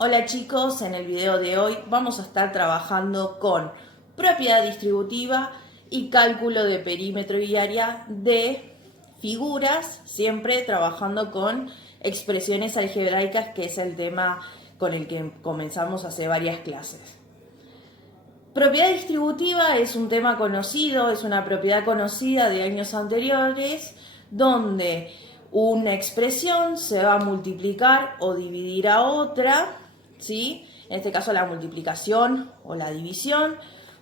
Hola chicos, en el video de hoy vamos a estar trabajando con propiedad distributiva y cálculo de perímetro y área de figuras, siempre trabajando con expresiones algebraicas, que es el tema con el que comenzamos hace varias clases. Propiedad distributiva es un tema conocido, es una propiedad conocida de años anteriores, donde una expresión se va a multiplicar o dividir a otra, ¿sí? En este caso la multiplicación o la división.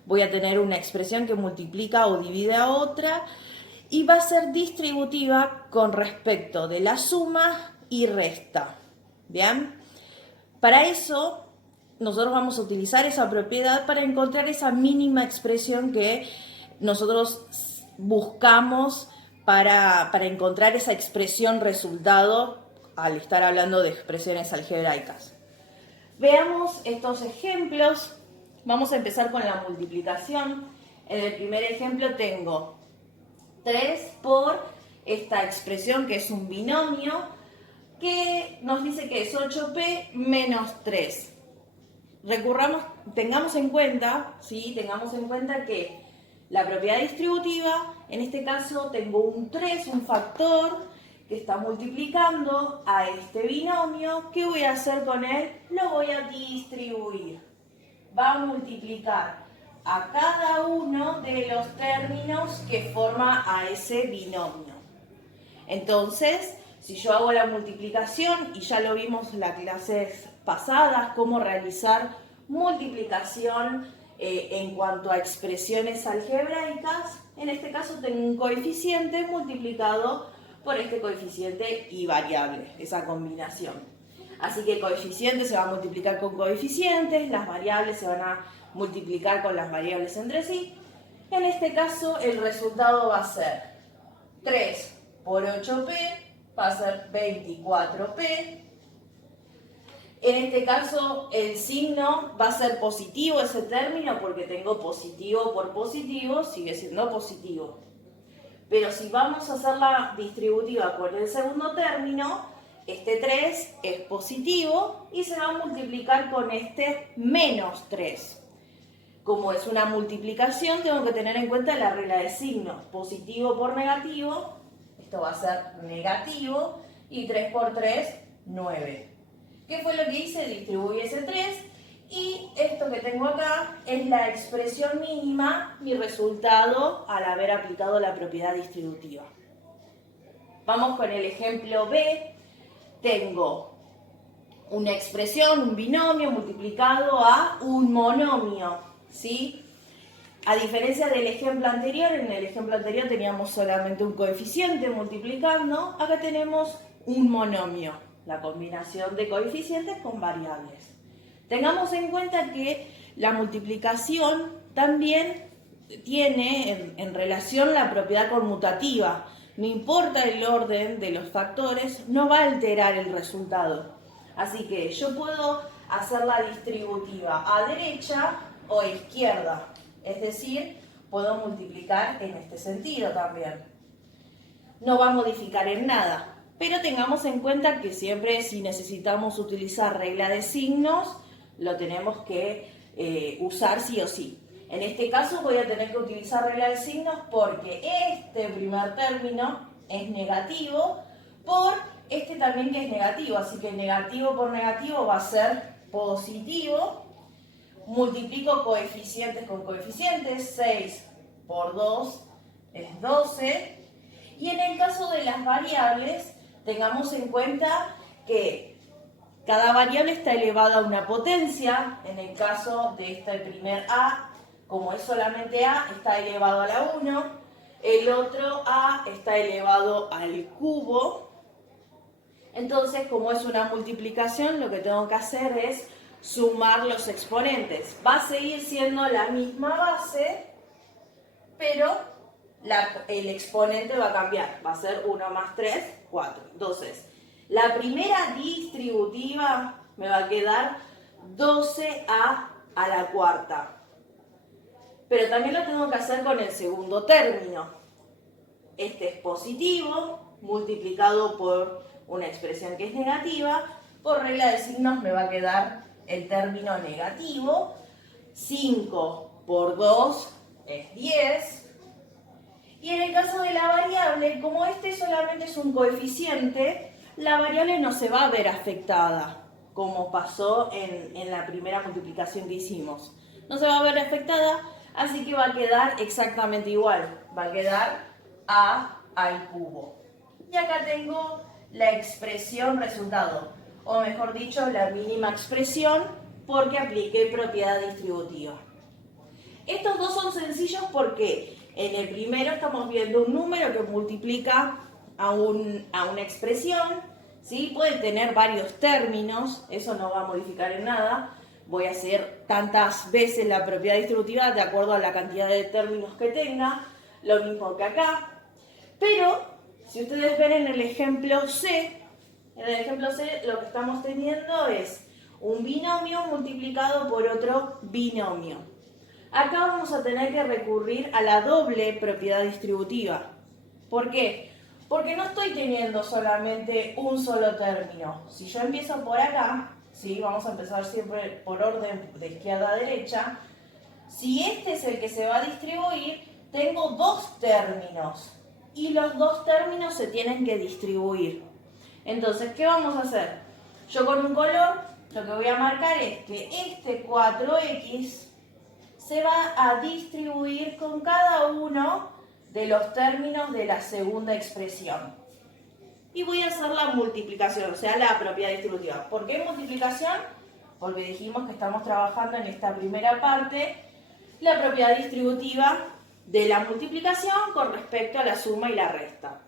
Voy a tener una expresión que multiplica o divide a otra y va a ser distributiva con respecto de la suma y resta. ¿Bien? Para eso nosotros vamos a utilizar esa propiedad para encontrar esa mínima expresión que nosotros buscamos para encontrar esa expresión resultado al estar hablando de expresiones algebraicas. Veamos estos ejemplos. Vamos a empezar con la multiplicación. En el primer ejemplo tengo 3 por esta expresión que es un binomio que nos dice que es 8p menos 3. Tengamos en cuenta que la propiedad distributiva, en este caso tengo un 3, un factor que está multiplicando a este binomio. ¿Qué voy a hacer con él? Lo voy a distribuir. Va a multiplicar a cada uno de los términos que forma a ese binomio. Entonces, si yo hago la multiplicación, y ya lo vimos en las clases pasadas, cómo realizar multiplicación en cuanto a expresiones algebraicas, en este caso tengo un coeficiente multiplicado por este coeficiente y variable, esa combinación. Así que coeficiente se va a multiplicar con coeficientes, las variables se van a multiplicar con las variables entre sí. En este caso el resultado va a ser 3 por 8p, va a ser 24p. En este caso el signo va a ser positivo ese término porque tengo positivo por positivo, sigue siendo positivo. Pero si vamos a hacer la distributiva con el segundo término, este 3 es positivo y se va a multiplicar con este menos 3. Como es una multiplicación, tengo que tener en cuenta la regla de signos. Positivo por negativo, esto va a ser negativo, y 3 por 3, 9. ¿Qué fue lo que hice? Distribuí ese 3 y esto que tengo acá es la expresión mínima, mi resultado al haber aplicado la propiedad distributiva. Vamos con el ejemplo B. Tengo una expresión, un binomio multiplicado a un monomio, ¿sí? A diferencia del ejemplo anterior, en el ejemplo anterior teníamos solamente un coeficiente multiplicando, acá tenemos un monomio, la combinación de coeficientes con variables. Tengamos en cuenta que la multiplicación también tiene en relación la propiedad conmutativa. No importa el orden de los factores, no va a alterar el resultado. Así que yo puedo hacer la distributiva a derecha o a izquierda. Es decir, puedo multiplicar en este sentido también. No va a modificar en nada. Pero tengamos en cuenta que siempre si necesitamos utilizar regla de signos, lo tenemos que usar sí o sí. En este caso voy a tener que utilizar regla de signos porque este primer término es negativo por este también que es negativo. Así que negativo por negativo va a ser positivo. Multiplico coeficientes con coeficientes. 6 por 2 es 12. Y en el caso de las variables, tengamos en cuenta que cada variable está elevada a una potencia. En el caso de este primer a, como es solamente a, está elevado a la 1. El otro a está elevado al cubo. Entonces, como es una multiplicación, lo que tengo que hacer es sumar los exponentes. Va a seguir siendo la misma base, pero el exponente va a cambiar. Va a ser 1 más 3, 4. Entonces, la primera distributiva me va a quedar 12a a la cuarta. Pero también lo tengo que hacer con el segundo término. Este es positivo, multiplicado por una expresión que es negativa, por regla de signos me va a quedar el término negativo. 5 por 2 es 10. Y en el caso de la variable, como este solamente es un coeficiente, la variable no se va a ver afectada, como pasó en la primera multiplicación que hicimos. No se va a ver afectada, así que va a quedar exactamente igual. Va a quedar a al cubo. Y acá tengo la expresión resultado, o mejor dicho, la mínima expresión, porque apliqué propiedad distributiva. Estos dos son sencillos porque en el primero estamos viendo un número que multiplica a una expresión, ¿sí? Puede tener varios términos, eso no va a modificar en nada. Voy a hacer tantas veces la propiedad distributiva de acuerdo a la cantidad de términos que tenga, lo mismo que acá. Pero, si ustedes ven en el ejemplo C, lo que estamos teniendo es un binomio multiplicado por otro binomio. Acá vamos a tener que recurrir a la doble propiedad distributiva. ¿Por qué? Porque no estoy teniendo solamente un solo término. Si yo empiezo por acá, ¿sí? Vamos a empezar siempre por orden de izquierda a derecha. Si este es el que se va a distribuir, tengo dos términos. Y los dos términos se tienen que distribuir. Entonces, ¿qué vamos a hacer? Yo con un color, lo que voy a marcar es que este 4x se va a distribuir con cada uno de los términos de la segunda expresión. Y voy a hacer la multiplicación, o sea, la propiedad distributiva. ¿Por qué multiplicación? Porque dijimos que estamos trabajando en esta primera parte la propiedad distributiva de la multiplicación con respecto a la suma y la resta.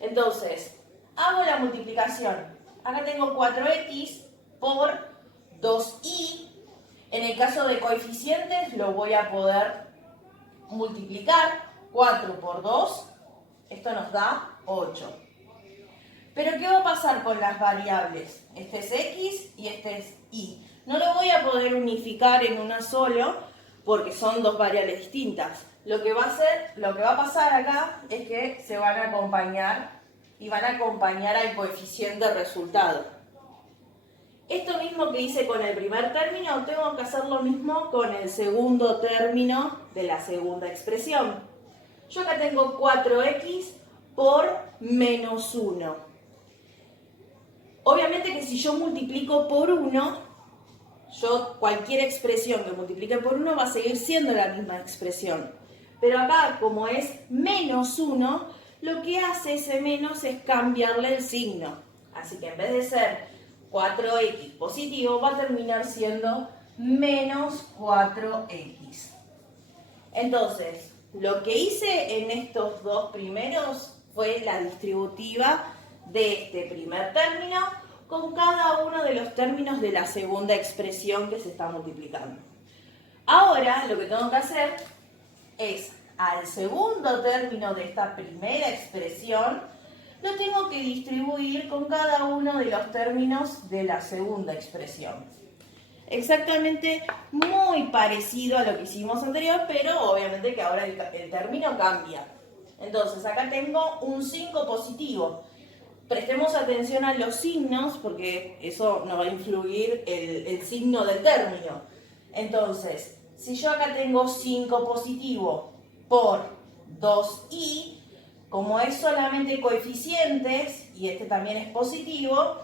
Entonces, hago la multiplicación. Acá tengo 4x por 2y. En el caso de coeficientes lo voy a poder multiplicar. 4 por 2, esto nos da 8. Pero ¿qué va a pasar con las variables? Este es x y este es y. No lo voy a poder unificar en una solo porque son dos variables distintas. Lo que va a pasar acá es que se van a acompañar y van a acompañar al coeficiente resultado. Esto mismo que hice con el primer término, tengo que hacer lo mismo con el segundo término de la segunda expresión. Yo acá tengo 4x por menos 1. Obviamente que si yo multiplico por 1, cualquier expresión que multiplique por 1 va a seguir siendo la misma expresión. Pero acá, como es menos 1, lo que hace ese menos es cambiarle el signo. Así que en vez de ser 4x positivo, va a terminar siendo menos 4x. Entonces, lo que hice en estos dos primeros fue la distributiva de este primer término con cada uno de los términos de la segunda expresión que se está multiplicando. Ahora, lo que tengo que hacer es, al segundo término de esta primera expresión, lo tengo que distribuir con cada uno de los términos de la segunda expresión. Exactamente muy parecido a lo que hicimos anterior, pero obviamente que ahora el término cambia. Entonces, acá tengo un 5 positivo. Prestemos atención a los signos, porque eso nos va a influir el signo del término. Entonces, si yo acá tengo 5 positivo por 2y, como es solamente coeficientes, y este también es positivo,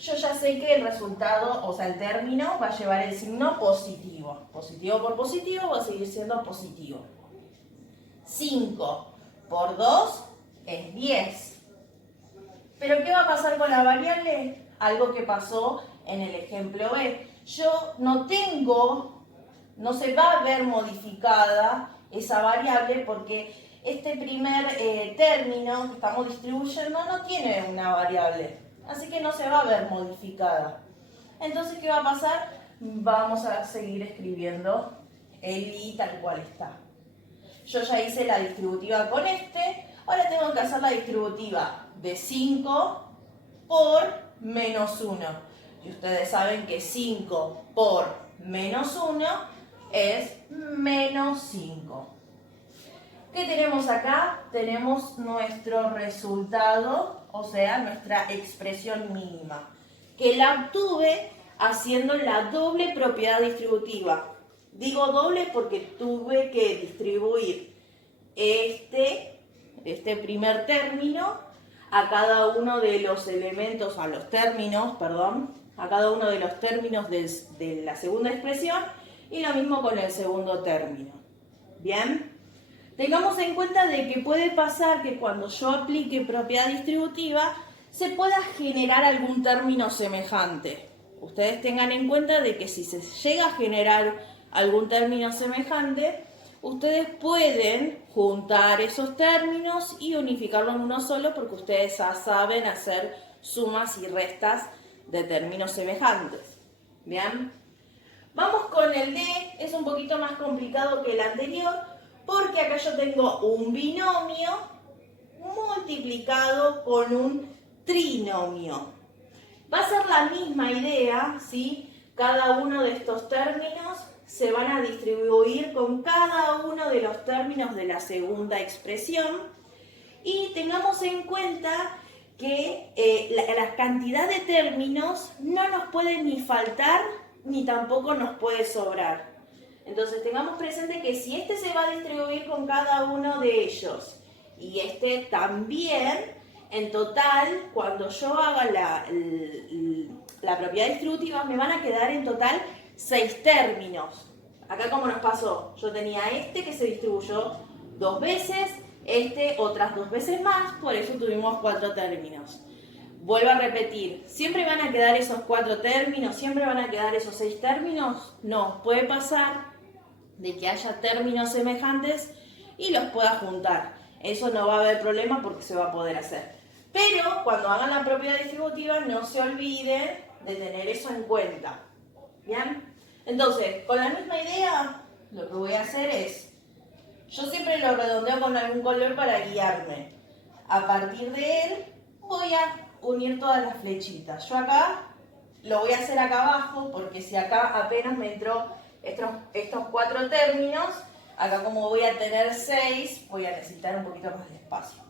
yo ya sé que el resultado, o sea, el término va a llevar el signo positivo. Positivo por positivo va a seguir siendo positivo. 5 por 2 es 10. ¿Pero qué va a pasar con la variable? Algo que pasó en el ejemplo B. Yo no se va a ver modificada esa variable porque este primer término que estamos distribuyendo no tiene una variable. Así que no se va a ver modificada. Entonces, ¿qué va a pasar? Vamos a seguir escribiendo el i tal cual está. Yo ya hice la distributiva con este. Ahora tengo que hacer la distributiva de 5 por menos 1. Y ustedes saben que 5 por menos 1 es menos 5. ¿Qué tenemos acá? Tenemos nuestro resultado, o sea, nuestra expresión mínima. que la obtuve haciendo la doble propiedad distributiva. Digo doble porque tuve que distribuir este primer término a cada uno de los elementos, a cada uno de los términos de la segunda expresión, y lo mismo con el segundo término. ¿Bien? Tengamos en cuenta de que puede pasar que cuando yo aplique propiedad distributiva se pueda generar algún término semejante. Ustedes tengan en cuenta de que si se llega a generar algún término semejante, ustedes pueden juntar esos términos y unificarlo en uno solo porque ustedes ya saben hacer sumas y restas de términos semejantes. ¿Bien? Vamos con el D, es un poquito más complicado que el anterior porque acá yo tengo un binomio multiplicado con un trinomio. Va a ser la misma idea, ¿sí? Cada uno de estos términos se van a distribuir con cada uno de los términos de la segunda expresión. Y tengamos en cuenta que la cantidad de términos no nos puede ni faltar ni tampoco nos puede sobrar. Entonces tengamos presente que si este se va a distribuir con cada uno de ellos y este también, en total, cuando yo haga la propiedad distributiva, me van a quedar en total 6 términos. Acá como nos pasó, yo tenía este que se distribuyó 2 veces, este otras 2 veces más, por eso tuvimos 4 términos. Vuelvo a repetir, ¿siempre van a quedar esos 4 términos? ¿Siempre van a quedar esos 6 términos? No, puede pasar de que haya términos semejantes y los pueda juntar. Eso no va a haber problema porque se va a poder hacer. Pero cuando hagan la propiedad distributiva no se olviden de tener eso en cuenta. ¿Bien? Entonces, con la misma idea, lo que voy a hacer es, yo siempre lo redondeo con algún color para guiarme. A partir de él voy a unir todas las flechitas. Yo acá lo voy a hacer acá abajo porque si acá apenas me entró estos 4 términos, acá como voy a tener 6, voy a necesitar un poquito más de espacio.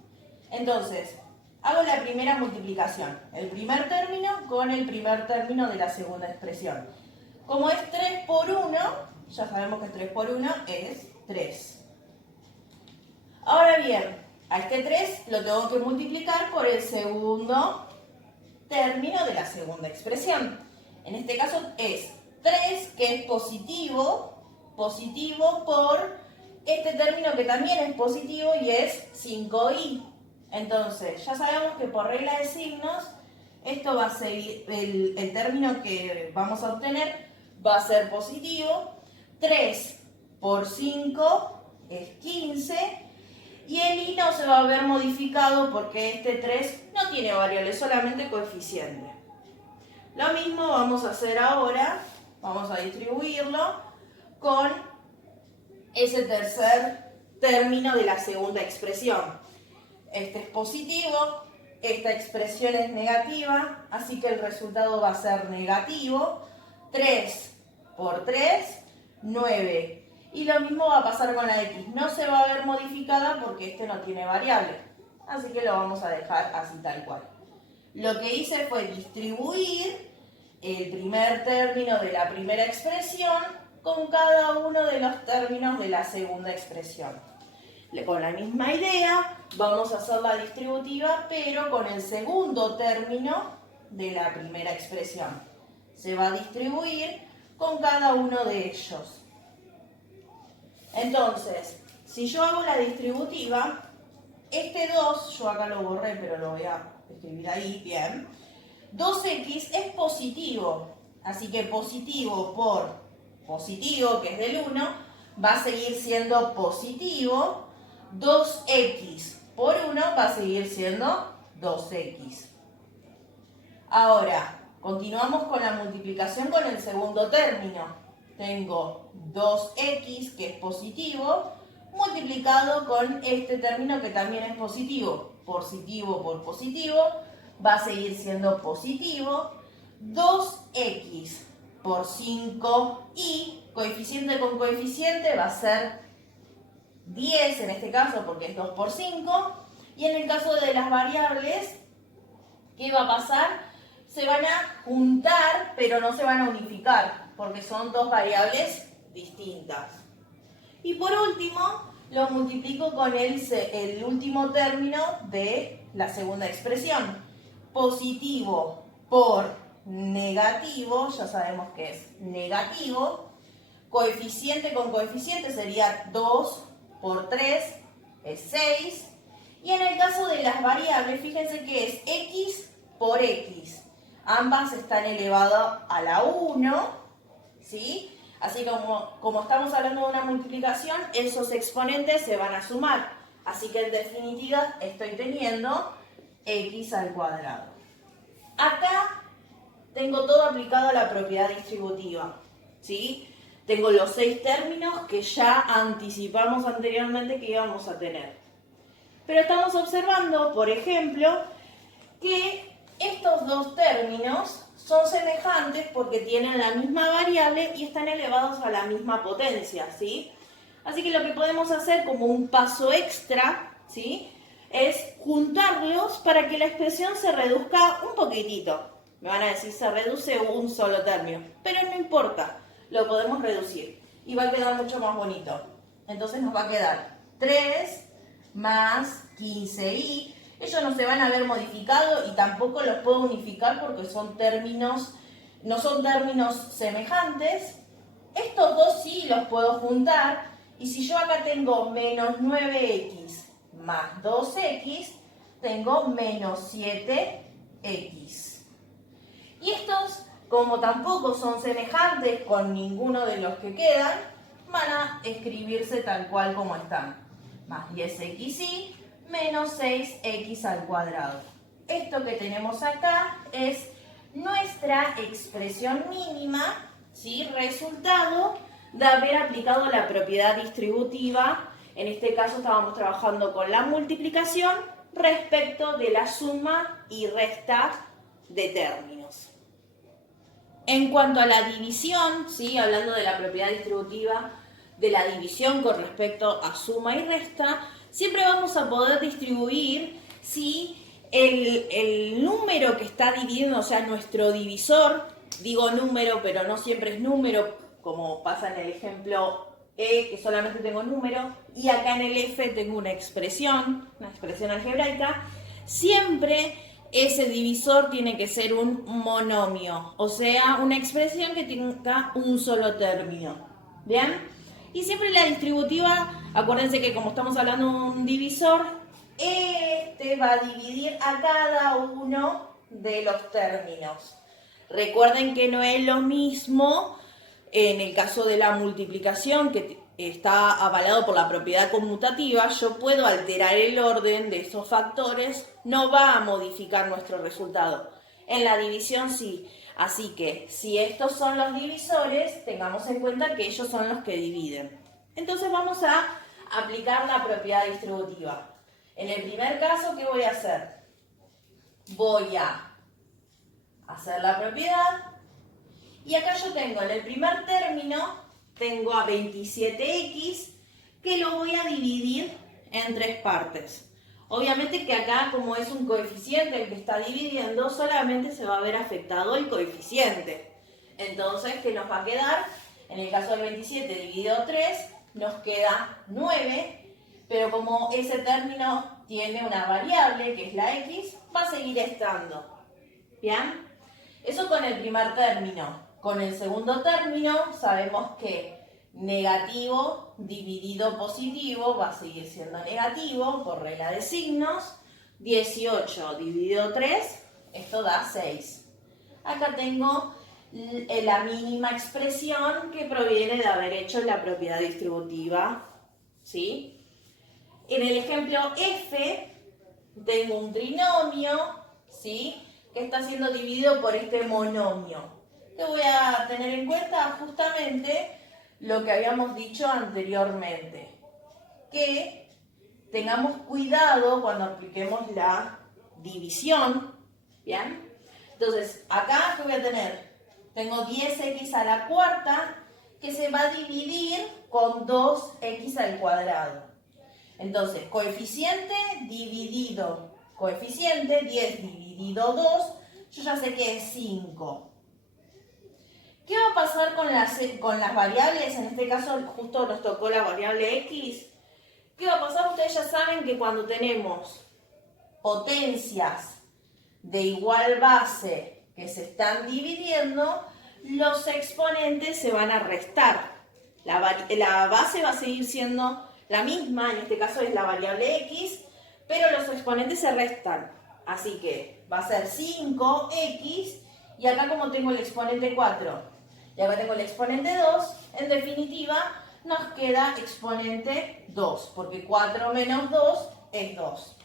Entonces, hago la primera multiplicación. El primer término con el primer término de la segunda expresión. Como es 3 por 1, ya sabemos que 3 por 1 es 3. Ahora bien, a este 3 lo tengo que multiplicar por el segundo término de la segunda expresión. En este caso es 3, que es positivo por este término que también es positivo y es 5i. Entonces, ya sabemos que por regla de signos, esto va a ser el término que vamos a obtener va a ser positivo. 3 por 5 es 15 y el i no se va a ver modificado porque este 3 no tiene variable, solamente coeficiente. Lo mismo vamos a hacer ahora, vamos a distribuirlo con ese tercer término de la segunda expresión. Este es positivo, esta expresión es negativa, así que el resultado va a ser negativo. 3 por 3, 9. Y lo mismo va a pasar con la x. No se va a ver modificada porque este no tiene variable. Así que lo vamos a dejar así tal cual. Lo que hice fue distribuir el primer término de la primera expresión con cada uno de los términos de la segunda expresión. Con la misma idea vamos a hacer la distributiva, pero con el segundo término de la primera expresión. Se va a distribuir con cada uno de ellos. Entonces, si yo hago la distributiva, este 2, yo acá lo borré, pero lo voy a escribir ahí, bien. 2x es positivo, así que positivo por positivo, que es del 1, va a seguir siendo positivo. 2x por 1 va a seguir siendo 2x. Ahora, continuamos con la multiplicación con el segundo término. Tengo 2x, que es positivo, multiplicado con este término que también es positivo. Positivo por positivo va a seguir siendo positivo. 2x por 5y, coeficiente con coeficiente, va a ser 10 en este caso porque es 2 por 5. Y en el caso de las variables, ¿qué va a pasar? se van a juntar, pero no se van a unificar, porque son dos variables distintas. Y por último, lo multiplico con el último término de la segunda expresión. Positivo por negativo, ya sabemos que es negativo. Coeficiente con coeficiente sería 2 por 3, es 6. Y en el caso de las variables, fíjense que es x por x. Ambas están elevadas a la 1, ¿sí? Así como estamos hablando de una multiplicación, esos exponentes se van a sumar. Así que en definitiva estoy teniendo x al cuadrado. Acá tengo todo aplicado a la propiedad distributiva, ¿sí? Tengo los 6 términos que ya anticipamos anteriormente que íbamos a tener. Pero estamos observando, por ejemplo, que estos dos términos son semejantes porque tienen la misma variable y están elevados a la misma potencia, ¿sí? Así que lo que podemos hacer como un paso extra, ¿sí?, es juntarlos para que la expresión se reduzca un poquitito. Me van a decir, se reduce un solo término, pero no importa, lo podemos reducir y va a quedar mucho más bonito. Entonces nos va a quedar 3 más 15i. Ellos no se van a ver modificados y tampoco los puedo unificar porque son términos, no son términos semejantes. Estos dos sí los puedo juntar y si yo acá tengo menos 9x más 2x, tengo menos 7x. Y estos, como tampoco son semejantes con ninguno de los que quedan, van a escribirse tal cual como están. Más 10xy menos 6x al cuadrado. Esto que tenemos acá es nuestra expresión mínima, ¿sí?, resultado de haber aplicado la propiedad distributiva. En este caso estábamos trabajando con la multiplicación respecto de la suma y resta de términos. En cuanto a la división, ¿sí?, hablando de la propiedad distributiva de la división con respecto a suma y resta, siempre vamos a poder distribuir si el número que está dividiendo, o sea, nuestro divisor, digo número, pero no siempre es número, como pasa en el ejemplo E, que solamente tengo número, y acá en el F tengo una expresión algebraica, siempre ese divisor tiene que ser un monomio, o sea, una expresión que tenga un solo término. ¿Bien? Y siempre la distributiva, acuérdense que como estamos hablando de un divisor, este va a dividir a cada uno de los términos. Recuerden que no es lo mismo en el caso de la multiplicación, que está avalado por la propiedad conmutativa. Yo puedo alterar el orden de esos factores, no va a modificar nuestro resultado. En la división sí. Así que, si estos son los divisores, tengamos en cuenta que ellos son los que dividen. Entonces vamos a aplicar la propiedad distributiva. En el primer caso, ¿qué voy a hacer? Voy a hacer la propiedad. Y acá yo tengo, en el primer término, tengo a 27x, que lo voy a dividir en 3 partes. Obviamente que acá, como es un coeficiente el que está dividiendo, solamente se va a ver afectado el coeficiente. Entonces, ¿qué nos va a quedar? En el caso del 27 dividido 3, nos queda 9, pero como ese término tiene una variable, que es la x, va a seguir estando. ¿Bien? Eso con el primer término. Con el segundo término, sabemos que negativo dividido positivo va a seguir siendo negativo por regla de signos. 18 dividido 3, esto da 6. Acá tengo la mínima expresión que proviene de haber hecho la propiedad distributiva, ¿sí? En el ejemplo F tengo un trinomio, ¿sí?, que está siendo dividido por este monomio. Que voy a tener en cuenta justamente lo que habíamos dicho anteriormente, que tengamos cuidado cuando apliquemos la división. ¿Bien? Entonces, acá, ¿qué voy a tener? Tengo 10x a la cuarta, que se va a dividir con 2x al cuadrado. Entonces, coeficiente dividido coeficiente, 10 dividido 2, yo ya sé que es 5. ¿Qué va a pasar con las variables? En este caso justo nos tocó la variable x. ¿Qué va a pasar? Ustedes ya saben que cuando tenemos potencias de igual base que se están dividiendo, los exponentes se van a restar. La base va a seguir siendo la misma, en este caso es la variable x, pero los exponentes se restan. Así que va a ser 5x, y acá como tengo el exponente 4 y acá tengo el exponente 2, en definitiva nos queda exponente 2, porque 4 menos 2 es 2.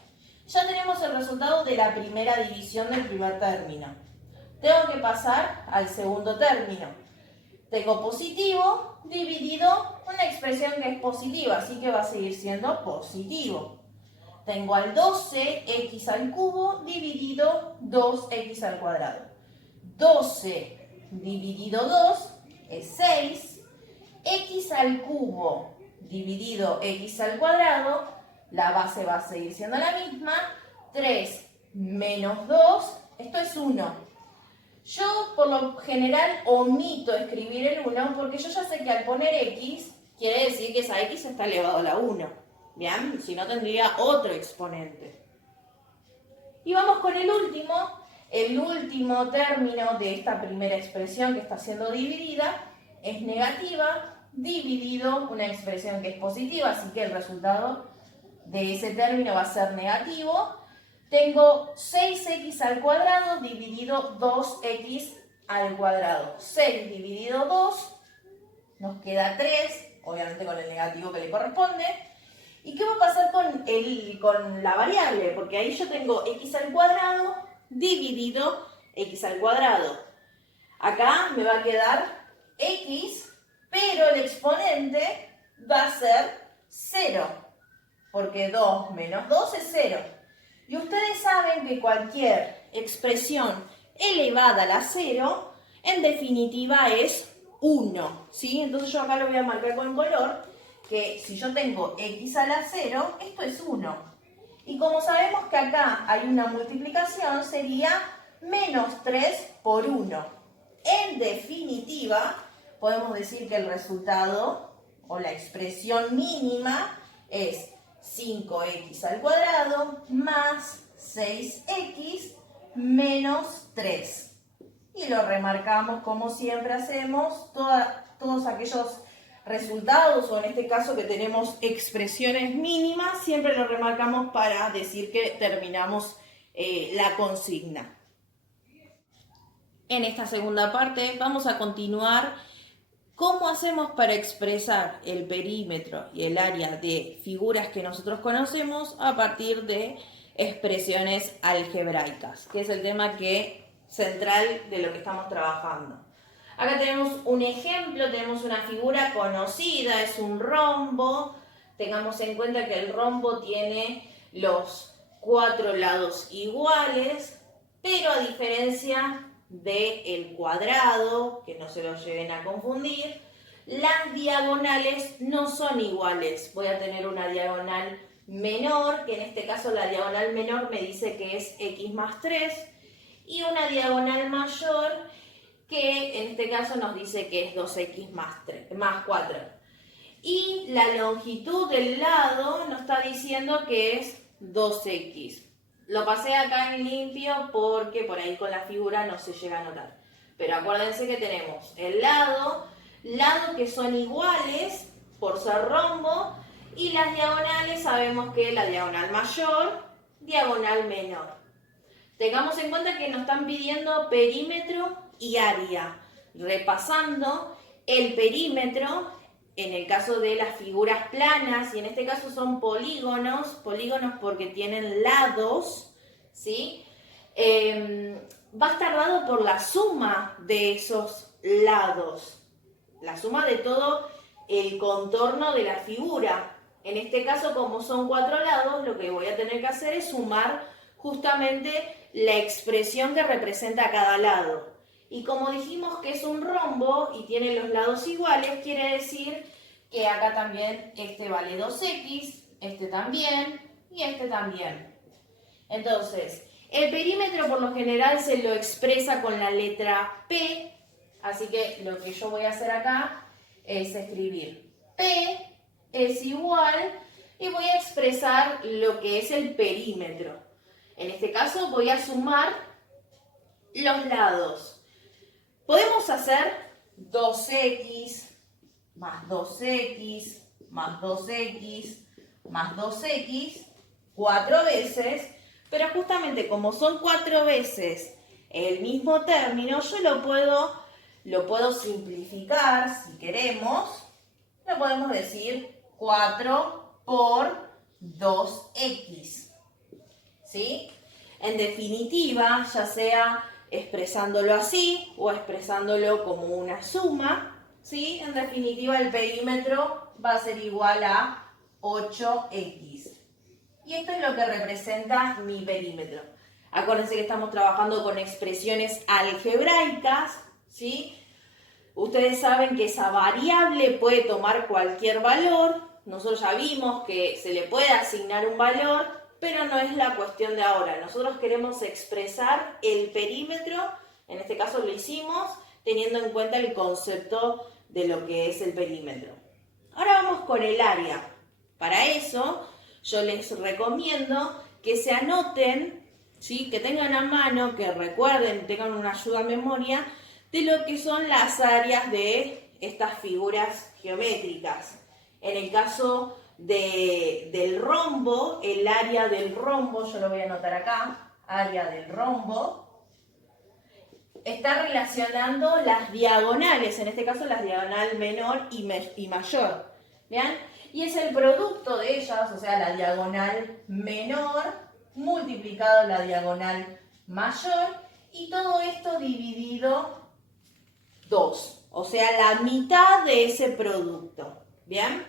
Ya tenemos el resultado de la primera división del primer término. Tengo que pasar al segundo término. Tengo positivo dividido una expresión que es positiva, así que va a seguir siendo positivo. Tengo al 12x al cubo dividido 2x al cuadrado. 12 dividido 2 es 6. X al cubo dividido x al cuadrado, la base va a seguir siendo la misma. 3 menos 2, esto es 1. Yo por lo general omito escribir el 1 porque yo ya sé que al poner x quiere decir que esa x está elevado a la 1. ¿Bien? Si no tendría otro exponente. Y vamos con el último. El último término de esta primera expresión que está siendo dividida es negativa dividido una expresión que es positiva, así que el resultado de ese término va a ser negativo. Tengo 6x al cuadrado dividido 2x al cuadrado. 6 dividido 2 nos queda 3, obviamente con el negativo que le corresponde. ¿Y qué va a pasar con la variable? Porque ahí yo tengo x al cuadrado dividido x al cuadrado. Acá me va a quedar x, pero el exponente va a ser 0, porque 2 menos 2 es 0. Y ustedes saben que cualquier expresión elevada a la 0, en definitiva es 1, ¿sí? Entonces yo acá lo voy a marcar con color, que si yo tengo x a la 0, esto es 1. Y como sabemos que acá hay una multiplicación, sería menos 3 por 1. En definitiva, podemos decir que el resultado, o la expresión mínima, es 5x al cuadrado más 6x menos 3. Y lo remarcamos como siempre hacemos, todos aquellos resultados, o en este caso que tenemos expresiones mínimas, siempre lo remarcamos para decir que terminamos la consigna. En esta segunda parte vamos a continuar cómo hacemos para expresar el perímetro y el área de figuras que nosotros conocemos a partir de expresiones algebraicas, que es el tema central de lo que estamos trabajando. Acá tenemos un ejemplo, tenemos una figura conocida, es un rombo. Tengamos en cuenta que el rombo tiene los 4 lados iguales, pero a diferencia del cuadrado, que no se lo lleven a confundir, las diagonales no son iguales. Voy a tener una diagonal menor, que en este caso la diagonal menor me dice que es x más 3, y una diagonal mayor, que en este caso nos dice que es 2x más 4. Y la longitud del lado nos está diciendo que es 2x. Lo pasé acá en limpio porque por ahí con la figura no se llega a notar. Pero acuérdense que tenemos el lado que son iguales por ser rombo, y las diagonales sabemos que la diagonal mayor, diagonal menor. Tengamos en cuenta que nos están pidiendo perímetro y área. Repasando, el perímetro, en el caso de las figuras planas, y en este caso son polígonos porque tienen lados, ¿sí? Va a estar dado por la suma de esos lados, la suma de todo el contorno de la figura. En este caso, como son 4 lados, lo que voy a tener que hacer es sumar justamente la expresión que representa cada lado. Y como dijimos que es un rombo y tiene los lados iguales, quiere decir que acá también este vale 2x, este también y este también. Entonces, El perímetro por lo general se lo expresa con la letra P, así que lo que yo voy a hacer acá es escribir P es igual y voy a expresar lo que es el perímetro. En este caso voy a sumar los lados. Podemos hacer 2x más 2x más 2x más 2x 4 veces, pero justamente como son 4 veces el mismo término, yo lo puedo simplificar si queremos. Lo podemos decir 4 por 2x, ¿sí? En definitiva, ya sea expresándolo así o expresándolo como una suma, ¿sí? En definitiva, el perímetro va a ser igual a 8x. Y esto es lo que representa mi perímetro. Acuérdense que estamos trabajando con expresiones algebraicas, ¿sí? Ustedes saben que esa variable puede tomar cualquier valor. Nosotros ya vimos que se le puede asignar un valor, pero no es la cuestión de ahora. Nosotros queremos expresar el perímetro, en este caso lo hicimos, teniendo en cuenta el concepto de lo que es el perímetro. Ahora vamos con el área. Para eso, yo les recomiendo que se anoten, ¿sí? Que tengan a mano, que recuerden, tengan una ayuda a memoria de lo que son las áreas de estas figuras geométricas. En el caso del rombo, el área del rombo, yo lo voy a anotar acá, área del rombo, está relacionando las diagonales, en este caso la diagonal menor y mayor. ¿Bien? Y es el producto de ellas, o sea, la diagonal menor multiplicado la diagonal mayor, y todo esto dividido 2, o sea, la mitad de ese producto. ¿Bien?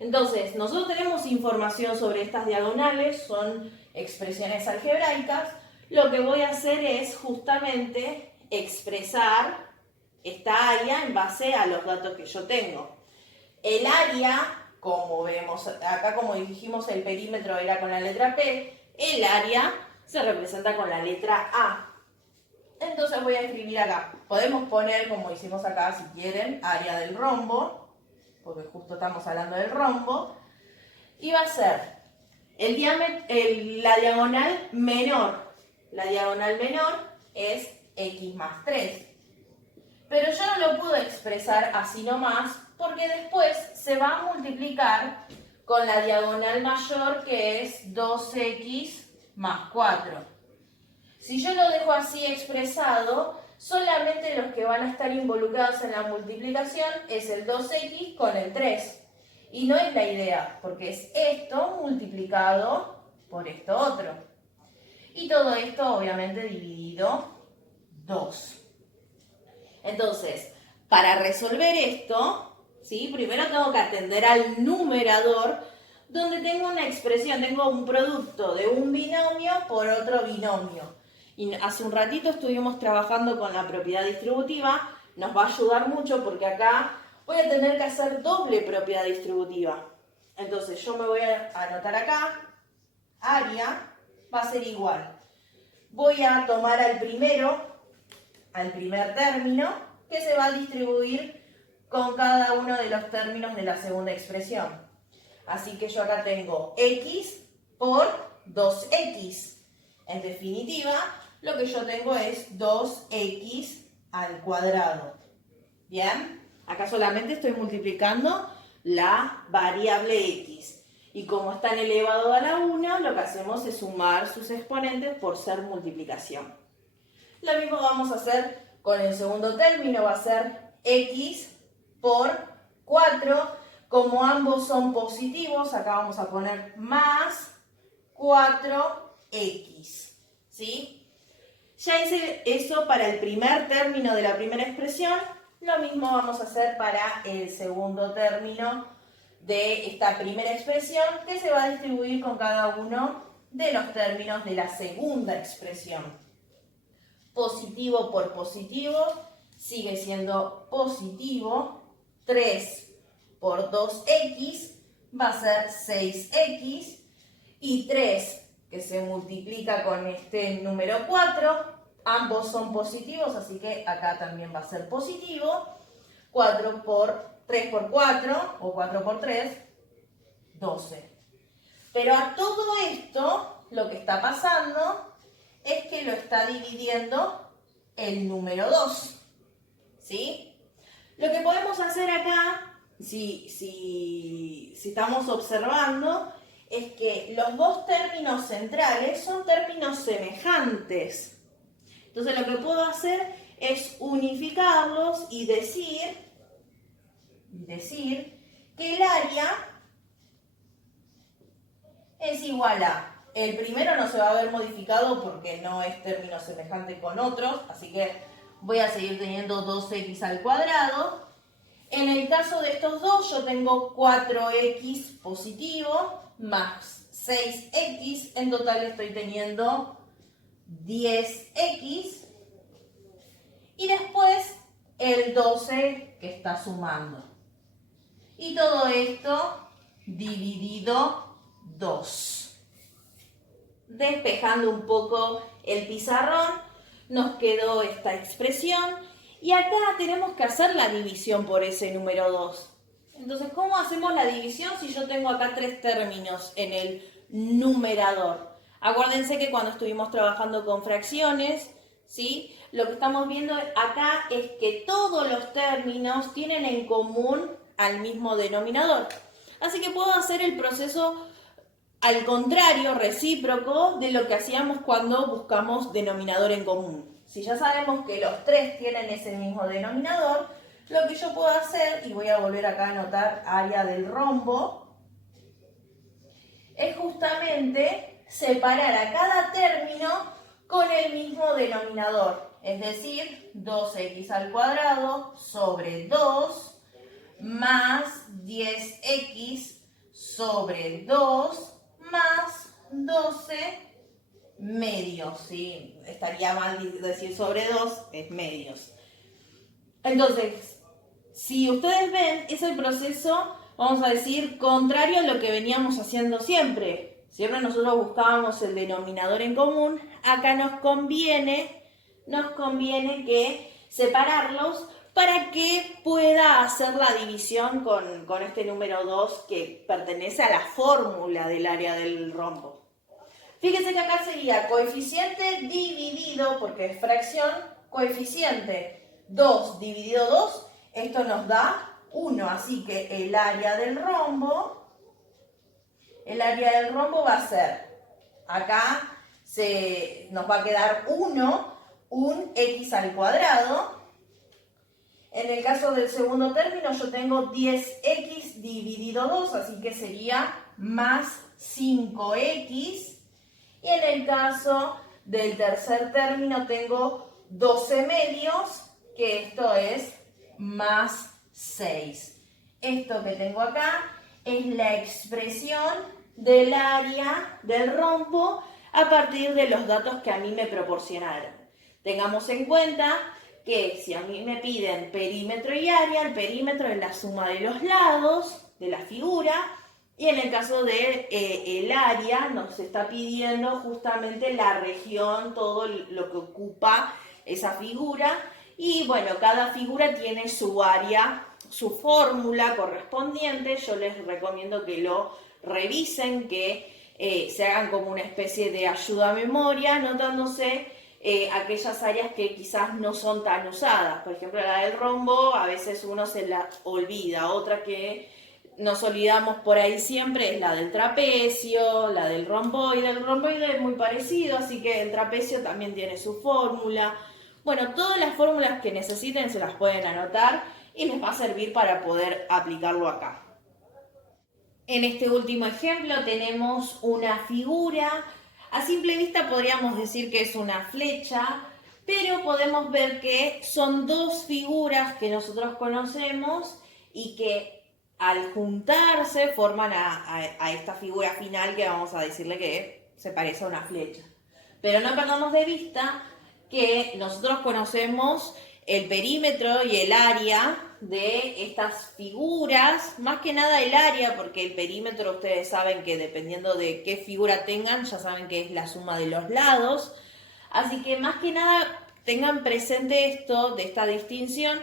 Entonces, nosotros tenemos información sobre estas diagonales, son expresiones algebraicas. Lo que voy a hacer es justamente expresar esta área en base a los datos que yo tengo. El área, como vemos acá, como dijimos, el perímetro era con la letra P, el área se representa con la letra A. Entonces voy a escribir acá. Podemos poner, como hicimos acá, si quieren, área del rombo, porque justo estamos hablando del rombo, y va a ser la diagonal menor. La diagonal menor es x más 3. Pero yo no lo puedo expresar así nomás, porque después se va a multiplicar con la diagonal mayor, que es 2x más 4. Si yo lo dejo así expresado, solamente los que van a estar involucrados en la multiplicación es el 2x con el 3. Y no es la idea, porque es esto multiplicado por esto otro. Y todo esto obviamente dividido 2. Entonces, para resolver esto, ¿sí? Primero tengo que atender al numerador, donde tengo una expresión, tengo un producto de un binomio por otro binomio. Y hace un ratito estuvimos trabajando con la propiedad distributiva, nos va a ayudar mucho porque acá voy a tener que hacer doble propiedad distributiva. Entonces yo me voy a anotar acá, área va a ser igual. Voy a tomar al primer término, que se va a distribuir con cada uno de los términos de la segunda expresión. Así que yo acá tengo x por 2x. En definitiva, lo que yo tengo es 2x al cuadrado. ¿Bien? Acá solamente estoy multiplicando la variable x. Y como están elevado a la 1, lo que hacemos es sumar sus exponentes por ser multiplicación. Lo mismo vamos a hacer con el segundo término, va a ser x por 4. Como ambos son positivos, acá vamos a poner más 4x. ¿Sí? Ya hice eso para el primer término de la primera expresión. Lo mismo vamos a hacer para el segundo término de esta primera expresión, que se va a distribuir con cada uno de los términos de la segunda expresión. Positivo por positivo sigue siendo positivo. 3 por 2x va a ser 6x. Y 3 que se multiplica con este número 4. Ambos son positivos, así que acá también va a ser positivo. 3 por 4, o 4 por 3, 12. Pero a todo esto, lo que está pasando es que lo está dividiendo el número 2. ¿Sí? Lo que podemos hacer acá, si estamos observando, es que los dos términos centrales son términos semejantes. Entonces lo que puedo hacer es unificarlos y decir que el área es igual a, el primero no se va a ver modificado porque no es término semejante con otros, así que voy a seguir teniendo 2x al cuadrado. En el caso de estos dos yo tengo 4x positivo más 6x, en total estoy teniendo 10x, y después el 12 que está sumando. Y todo esto dividido 2. Despejando un poco el pizarrón, nos quedó esta expresión y acá tenemos que hacer la división por ese número 2. Entonces, ¿cómo hacemos la división si yo tengo acá 3 términos en el numerador? Acuérdense que cuando estuvimos trabajando con fracciones, ¿sí? Lo que estamos viendo acá es que todos los términos tienen en común al mismo denominador. Así que puedo hacer el proceso al contrario, recíproco, de lo que hacíamos cuando buscamos denominador en común. Si ya sabemos que los 3 tienen ese mismo denominador, lo que yo puedo hacer, y voy a volver acá a anotar área del rombo, es justamente separar a cada término con el mismo denominador. Es decir, 2x al cuadrado sobre 2 más 10x sobre 2 más 12 medios, ¿sí? Estaría mal decir sobre 2, es medios. Entonces, si ustedes ven, es el proceso, vamos a decir, contrario a lo que veníamos haciendo siempre. Siempre nosotros buscábamos el denominador en común. Acá nos conviene que separarlos para que pueda hacer la división con este número 2 que pertenece a la fórmula del área del rombo. Fíjense que acá sería coeficiente dividido, porque es fracción, coeficiente 2 dividido 2, esto nos da 1, así que el área del rombo va a ser, acá nos va a quedar 1, un x al cuadrado. En el caso del segundo término yo tengo 10x dividido 2, así que sería más 5x. Y en el caso del tercer término tengo 12 medios, que esto es más 6. Esto que tengo acá es la expresión del área del rombo a partir de los datos que a mí me proporcionaron. Tengamos en cuenta que si a mí me piden perímetro y área, el perímetro es la suma de los lados de la figura, y en el caso de el área nos está pidiendo justamente la región, todo lo que ocupa esa figura, y bueno, cada figura tiene su área, su fórmula correspondiente. Yo les recomiendo que lo revisen, que se hagan como una especie de ayuda a memoria, anotándose aquellas áreas que quizás no son tan usadas. Por ejemplo, la del rombo a veces uno se la olvida. Otra que nos olvidamos por ahí siempre es la del trapecio, la del romboide. El romboide es muy parecido, así que el trapecio también tiene su fórmula. Bueno, todas las fórmulas que necesiten se las pueden anotar y les va a servir para poder aplicarlo acá. En este último ejemplo tenemos una figura. A simple vista podríamos decir que es una flecha, pero podemos ver que son dos figuras que nosotros conocemos y que al juntarse forman a esta figura final que vamos a decirle que se parece a una flecha. Pero no perdamos de vista que nosotros conocemos el perímetro y el área de estas figuras, más que nada el área, porque el perímetro ustedes saben que dependiendo de qué figura tengan, ya saben que es la suma de los lados, así que más que nada tengan presente esto, de esta distinción,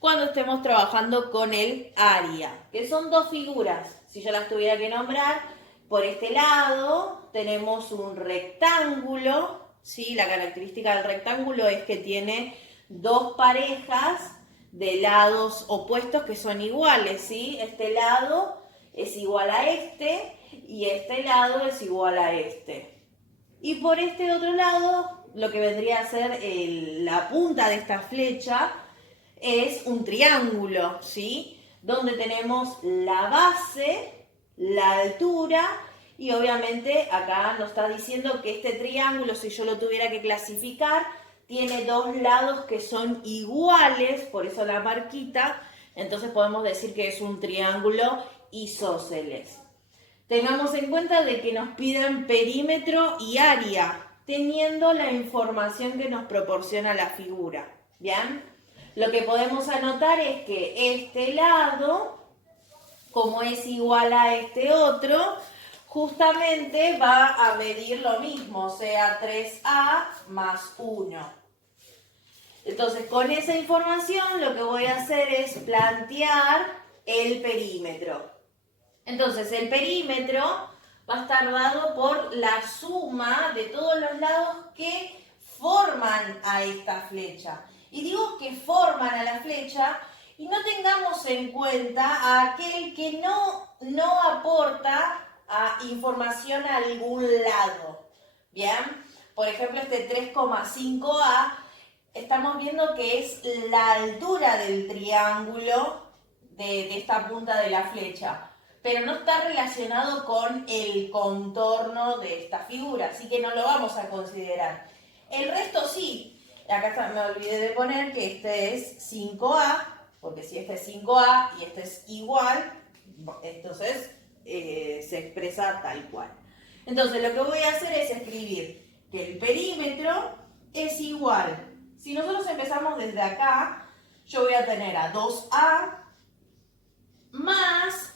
cuando estemos trabajando con el área, que son dos figuras, si yo las tuviera que nombrar, por este lado tenemos un rectángulo, ¿sí? La característica del rectángulo es que tiene dos parejas de lados opuestos que son iguales, ¿sí? Este lado es igual a este y este lado es igual a este. Y por este otro lado, lo que vendría a ser la punta de esta flecha es un triángulo, ¿sí? Donde tenemos la base, la altura y obviamente acá nos está diciendo que este triángulo, si yo lo tuviera que clasificar, tiene dos lados que son iguales, por eso la marquita, entonces podemos decir que es un triángulo isósceles. Tengamos en cuenta de que nos piden perímetro y área, teniendo la información que nos proporciona la figura, ¿bien? Lo que podemos anotar es que este lado, como es igual a este otro, justamente va a medir lo mismo, o sea, 3a más 1. Entonces, con esa información lo que voy a hacer es plantear el perímetro. Entonces, el perímetro va a estar dado por la suma de todos los lados que forman a esta flecha. Y digo que forman a la flecha y no tengamos en cuenta a aquel que no aporta información a algún lado. ¿Bien? Por ejemplo, este 3,5a, estamos viendo que es la altura del triángulo de esta punta de la flecha, pero no está relacionado con el contorno de esta figura, así que no lo vamos a considerar. El resto sí. Acá me olvidé de poner que este es 5a, porque si este es 5a y este es igual, entonces se expresa tal cual. Entonces lo que voy a hacer es escribir que el perímetro es igual. Si nosotros empezamos desde acá, yo voy a tener a 2a más,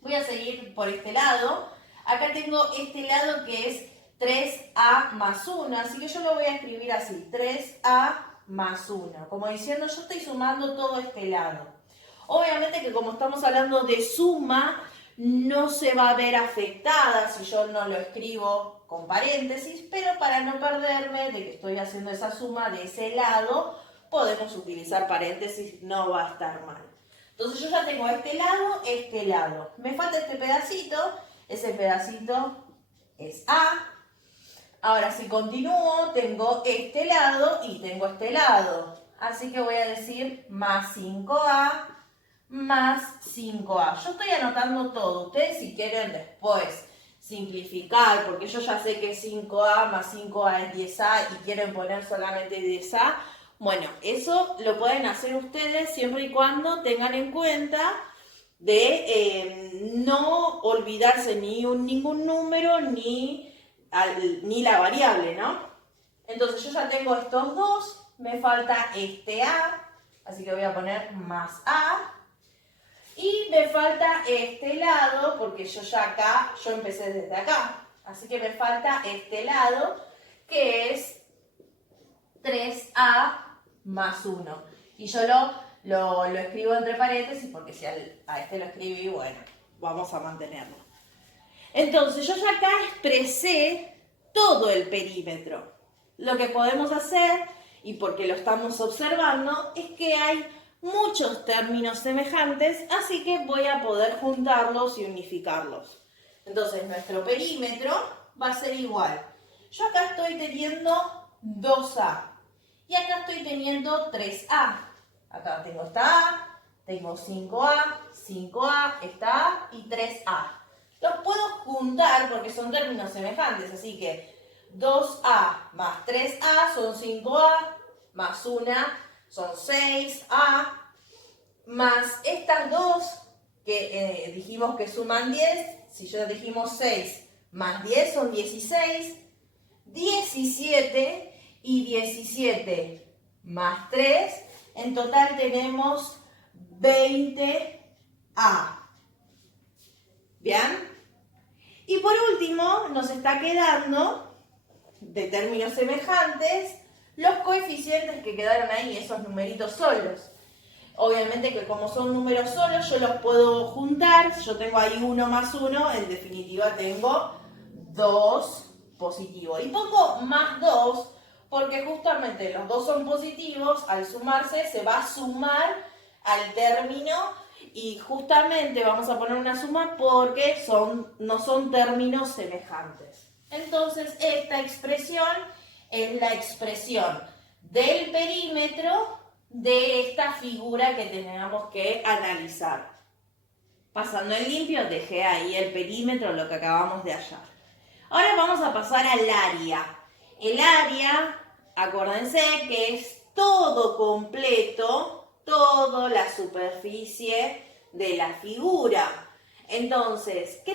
voy a seguir por este lado, acá tengo este lado que es 3a más 1, así que yo lo voy a escribir así, 3a más 1, como diciendo yo estoy sumando todo este lado. Obviamente que como estamos hablando de suma, no se va a ver afectada si yo no lo escribo con paréntesis, pero para no perderme de que estoy haciendo esa suma de ese lado, podemos utilizar paréntesis, no va a estar mal. Entonces yo ya tengo este lado. Me falta este pedacito, ese pedacito es A. Ahora si continúo, tengo este lado y tengo este lado. Así que voy a decir más 5A más 5A. Yo estoy anotando todo. Ustedes si quieren después simplificar, porque yo ya sé que 5A más 5A es 10A y quieren poner solamente 10A, bueno, eso lo pueden hacer ustedes siempre y cuando tengan en cuenta de no olvidarse ningún número ni la variable, ¿no? Entonces yo ya tengo estos dos, me falta este A, así que voy a poner más A. Y me falta este lado, porque yo empecé desde acá. Así que me falta este lado, que es 3a más 1. Y yo lo escribo entre paréntesis, porque si a este lo escribí, bueno, vamos a mantenerlo. Entonces, yo ya acá expresé todo el perímetro. Lo que podemos hacer, y porque lo estamos observando, es que hay muchos términos semejantes, así que voy a poder juntarlos y unificarlos. Entonces, nuestro perímetro va a ser igual. Yo acá estoy teniendo 2A y acá estoy teniendo 3A. Acá tengo esta A, tengo 5A, esta A y 3A. Los puedo juntar porque son términos semejantes, así que 2A más 3A son 5A, más 1 son 6A, más estas dos que dijimos que suman 10, si ya dijimos 6 más 10 son 16, 17 y 17 más 3. En total tenemos 20A. ¿Bien? Y por último, nos está quedando, de términos semejantes, los coeficientes que quedaron ahí, esos numeritos solos. Obviamente que como son números solos, yo los puedo juntar. Si yo tengo ahí 1 más 1, en definitiva tengo 2 positivo. Y pongo más 2 porque justamente los dos son positivos, al sumarse se va a sumar al término y justamente vamos a poner una suma porque no son términos semejantes. Entonces esta expresión es la expresión del perímetro de esta figura que tenemos que analizar. Pasando en limpio, dejé ahí el perímetro, lo que acabamos de hallar. Ahora vamos a pasar al área. El área, acuérdense que es todo completo, toda la superficie de la figura. Entonces, ¿qué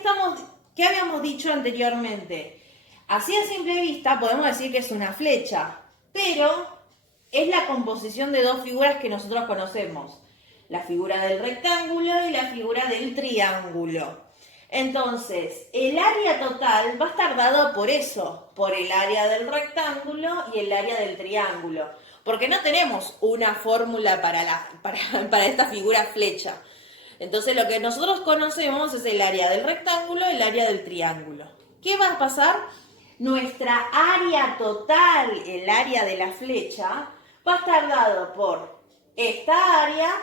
habíamos dicho anteriormente? Así a simple vista podemos decir que es una flecha, pero es la composición de dos figuras que nosotros conocemos. La figura del rectángulo y la figura del triángulo. Entonces, el área total va a estar dado por eso, por el área del rectángulo y el área del triángulo. Porque no tenemos una fórmula para esta figura flecha. Entonces, lo que nosotros conocemos es el área del rectángulo y el área del triángulo. ¿Qué va a pasar? Nuestra área total, el área de la flecha, va a estar dado por esta área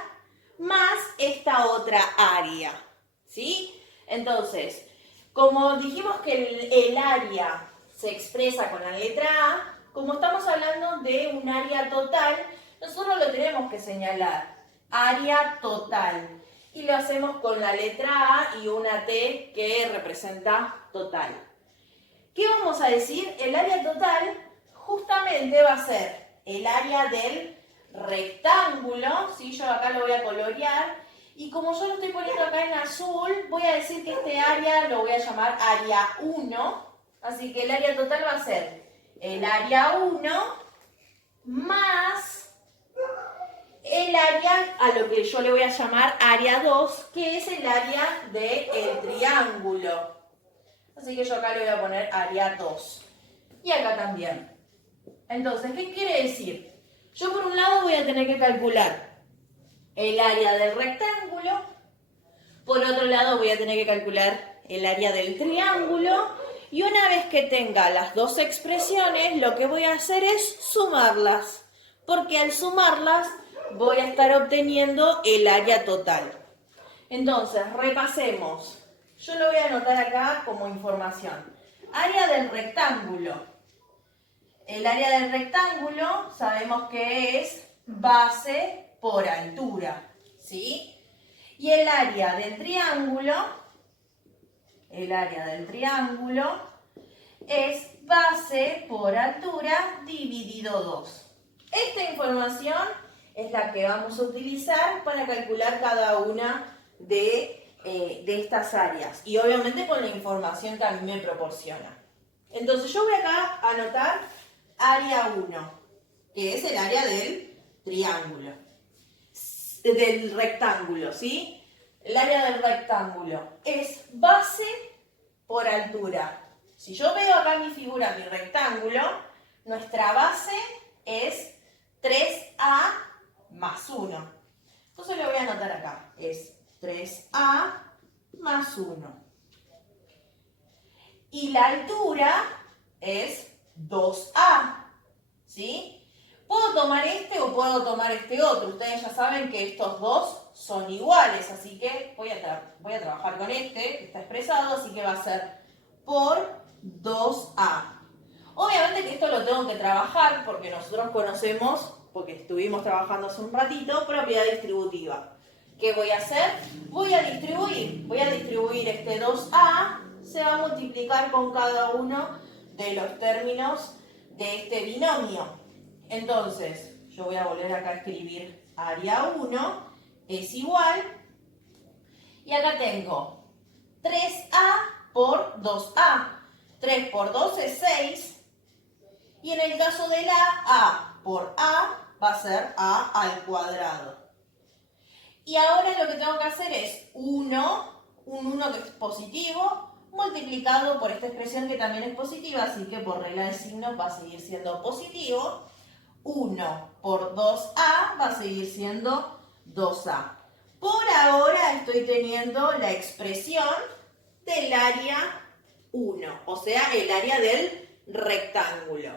más esta otra área, ¿sí? Entonces, como dijimos que el área se expresa con la letra A, como estamos hablando de un área total, nosotros lo tenemos que señalar, área total. Y lo hacemos con la letra A y una T que representa total. ¿Qué vamos a decir? El área total justamente va a ser el área del rectángulo, ¿sí? Yo acá lo voy a colorear, y como yo lo estoy poniendo acá en azul, voy a decir que este área lo voy a llamar área 1, así que el área total va a ser el área 1 más el área a lo que yo le voy a llamar área 2, que es el área del triángulo. Así que yo acá le voy a poner área 2. Y acá también. Entonces, ¿qué quiere decir? Yo por un lado voy a tener que calcular el área del rectángulo. Por otro lado voy a tener que calcular el área del triángulo. Y una vez que tenga las dos expresiones, lo que voy a hacer es sumarlas. Porque al sumarlas voy a estar obteniendo el área total. Entonces, repasemos. Yo lo voy a anotar acá como información. Área del rectángulo. El área del rectángulo sabemos que es base por altura, ¿sí? Y el área del triángulo es base por altura dividido 2. Esta información es la que vamos a utilizar para calcular cada una de estas áreas. Y obviamente con la información que a mí me proporciona. Entonces yo voy acá a anotar área 1, que es el área del triángulo, del rectángulo, ¿sí? El área del rectángulo es base por altura. Si yo veo acá mi figura, mi rectángulo, nuestra base es 3A más 1. Entonces lo voy a anotar acá, es 3A más 1. Y la altura es 2A, ¿sí? Puedo tomar este o puedo tomar este otro. Ustedes ya saben que estos dos son iguales, así que voy a trabajar con este, que está expresado, así que va a ser por 2A. Obviamente que esto lo tengo que trabajar porque nosotros conocemos, porque estuvimos trabajando hace un ratito, propiedad distributiva. ¿Qué voy a hacer? Voy a distribuir este 2A, se va a multiplicar con cada uno de los términos de este binomio. Entonces, yo voy a volver acá a escribir área 1 es igual, y acá tengo 3A por 2A. 3 por 2 es 6, y en el caso de la A por A va a ser a al cuadrado. Y ahora lo que tengo que hacer es un 1 que es positivo, multiplicado por esta expresión que también es positiva, así que por regla de signos va a seguir siendo positivo. 1 por 2a va a seguir siendo 2a. Por ahora estoy teniendo la expresión del área 1, o sea, el área del rectángulo.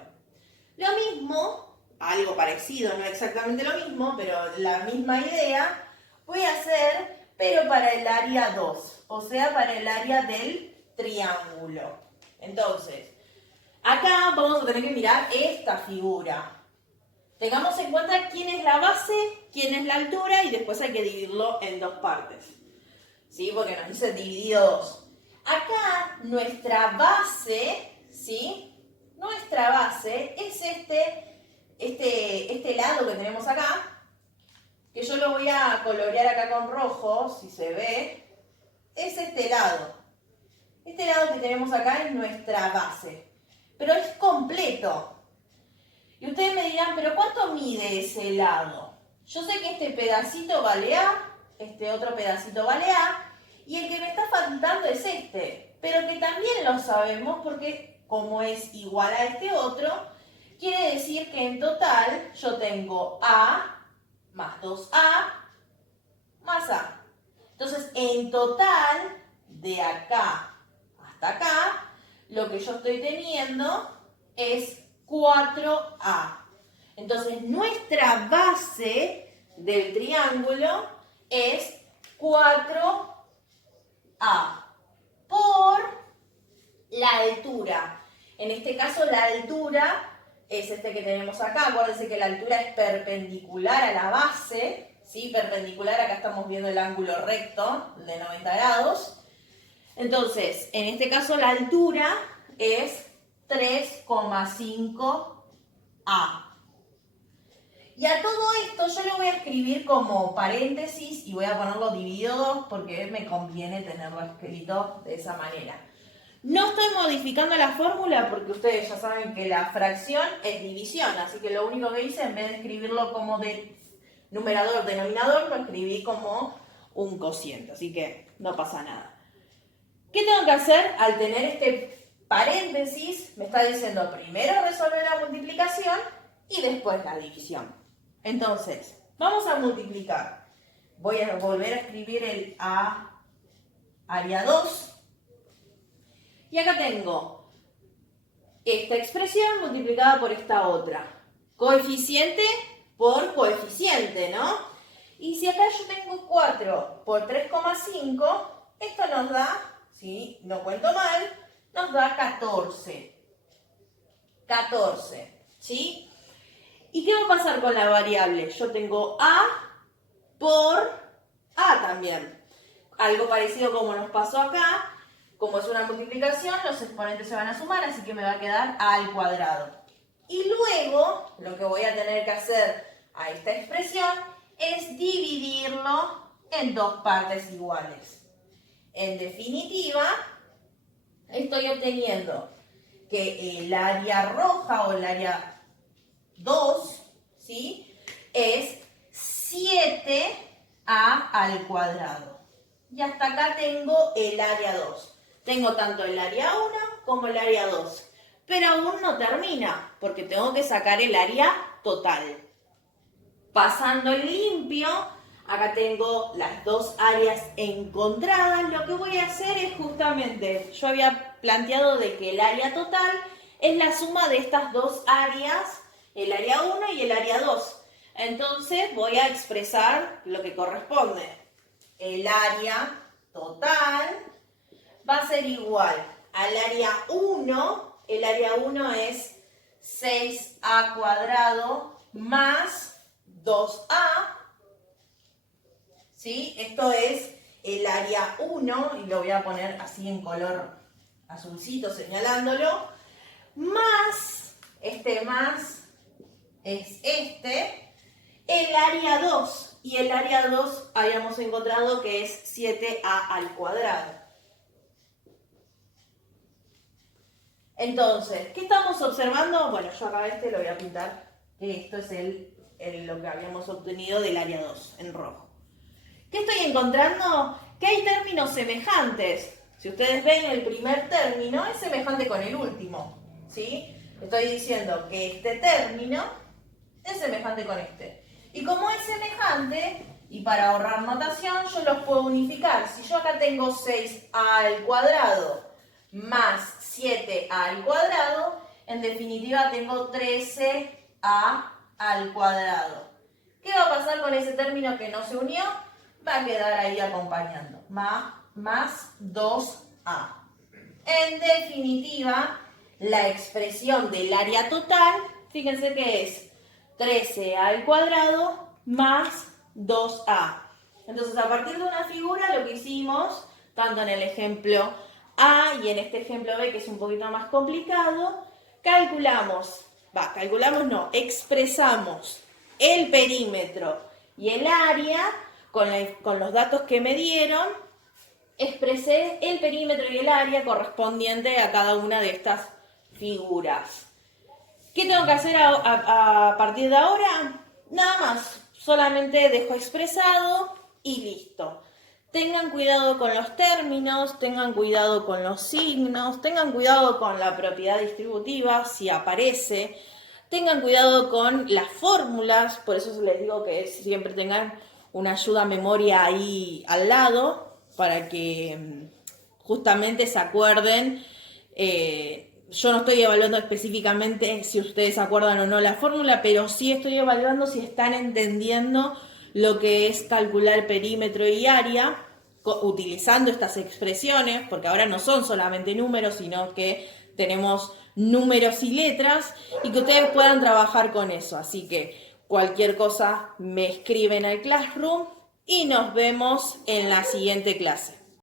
Lo mismo, algo parecido, no exactamente lo mismo, pero la misma idea, voy a hacer, pero para el área 2, o sea, para el área del triángulo. Entonces, acá vamos a tener que mirar esta figura. Tengamos en cuenta quién es la base, quién es la altura y después hay que dividirlo en dos partes. ¿Sí? Porque nos dice dividido 2. Acá nuestra base, ¿sí? Nuestra base es este lado que tenemos acá, que yo lo voy a colorear acá con rojo, si se ve, es este lado. Este lado que tenemos acá es nuestra base, pero es completo. Y ustedes me dirán, ¿pero cuánto mide ese lado? Yo sé que este pedacito vale A, este otro pedacito vale A, y el que me está faltando es este, pero que también lo sabemos porque como es igual a este otro, quiere decir que en total yo tengo A más 2A más A. Entonces, en total, de acá hasta acá, lo que yo estoy teniendo es 4A. Entonces, nuestra base del triángulo es 4A por la altura. En este caso, la altura es este que tenemos acá. Acuérdense que la altura es perpendicular a la base, ¿sí? Perpendicular, acá estamos viendo el ángulo recto de 90 grados. Entonces, en este caso, la altura es 3,5A. Y a todo esto yo lo voy a escribir como paréntesis y voy a ponerlo dividido 2 porque me conviene tenerlo escrito de esa manera. No estoy modificando la fórmula porque ustedes ya saben que la fracción es división, así que lo único que hice, en vez de escribirlo como de numerador, denominador, lo escribí como un cociente, así que no pasa nada. ¿Qué tengo que hacer al tener este paréntesis? Me está diciendo primero resolver la multiplicación y después la división. Entonces, vamos a multiplicar. Voy a volver a escribir el A área 2. Y acá tengo esta expresión multiplicada por esta otra. Coeficiente por coeficiente, ¿no? Y si acá yo tengo 4 por 3,5, esto nos da, si no cuento mal, nos da 14. 14, ¿sí? ¿Y qué va a pasar con la variable? Yo tengo A por A también. Algo parecido como nos pasó acá. Como es una multiplicación, los exponentes se van a sumar, así que me va a quedar A al cuadrado. Y luego, lo que voy a tener que hacer a esta expresión es dividirlo en dos partes iguales. En definitiva, estoy obteniendo que el área roja o el área 2, ¿sí? Es 7A al cuadrado. Y hasta acá tengo el área 2. Tengo tanto el área 1 como el área 2. Pero aún no termina, porque tengo que sacar el área total. Pasando en limpio, acá tengo las dos áreas encontradas. Lo que voy a hacer es justamente, yo había planteado de que el área total es la suma de estas dos áreas, el área 1 y el área 2. Entonces voy a expresar lo que corresponde. El área total va a ser igual al área 1. El área 1 es 6A cuadrado más 2A. ¿Sí? Esto es el área 1 y lo voy a poner así en color azulcito señalándolo. Más, este más es este, el área 2. Y el área 2 habíamos encontrado que es 7A al cuadrado. Entonces, ¿qué estamos observando? Bueno, yo acá lo voy a pintar, que esto es el lo que habíamos obtenido del área 2 en rojo. ¿Qué estoy encontrando? Que hay términos semejantes. Si ustedes ven, el primer término es semejante con el último, ¿sí? Estoy diciendo que este término es semejante con este. Y como es semejante, y para ahorrar notación, yo los puedo unificar. Si yo acá tengo 6a al cuadrado más 7a al cuadrado, en definitiva tengo 13a al cuadrado. ¿Qué va a pasar con ese término que no se unió? Va a quedar ahí acompañando. Más 2a. En definitiva, la expresión del área total, fíjense que es 13a al cuadrado más 2a. Entonces, a partir de una figura, lo que hicimos, tanto en el ejemplo A y en este ejemplo B, que es un poquito más complicado, expresamos el perímetro y el área con los datos que me dieron. Expresé el perímetro y el área correspondiente a cada una de estas figuras. ¿Qué tengo que hacer a partir de ahora? Nada más, solamente dejo expresado y listo. Tengan cuidado con los términos, tengan cuidado con los signos, tengan cuidado con la propiedad distributiva, si aparece, tengan cuidado con las fórmulas, por eso les digo que siempre tengan una ayuda a memoria ahí al lado, para que justamente se acuerden. Yo no estoy evaluando específicamente si ustedes se acuerdan o no la fórmula, pero sí estoy evaluando si están entendiendo lo que es calcular perímetro y área utilizando estas expresiones, porque ahora no son solamente números, sino que tenemos números y letras, y que ustedes puedan trabajar con eso. Así que cualquier cosa me escriben al Classroom y nos vemos en la siguiente clase.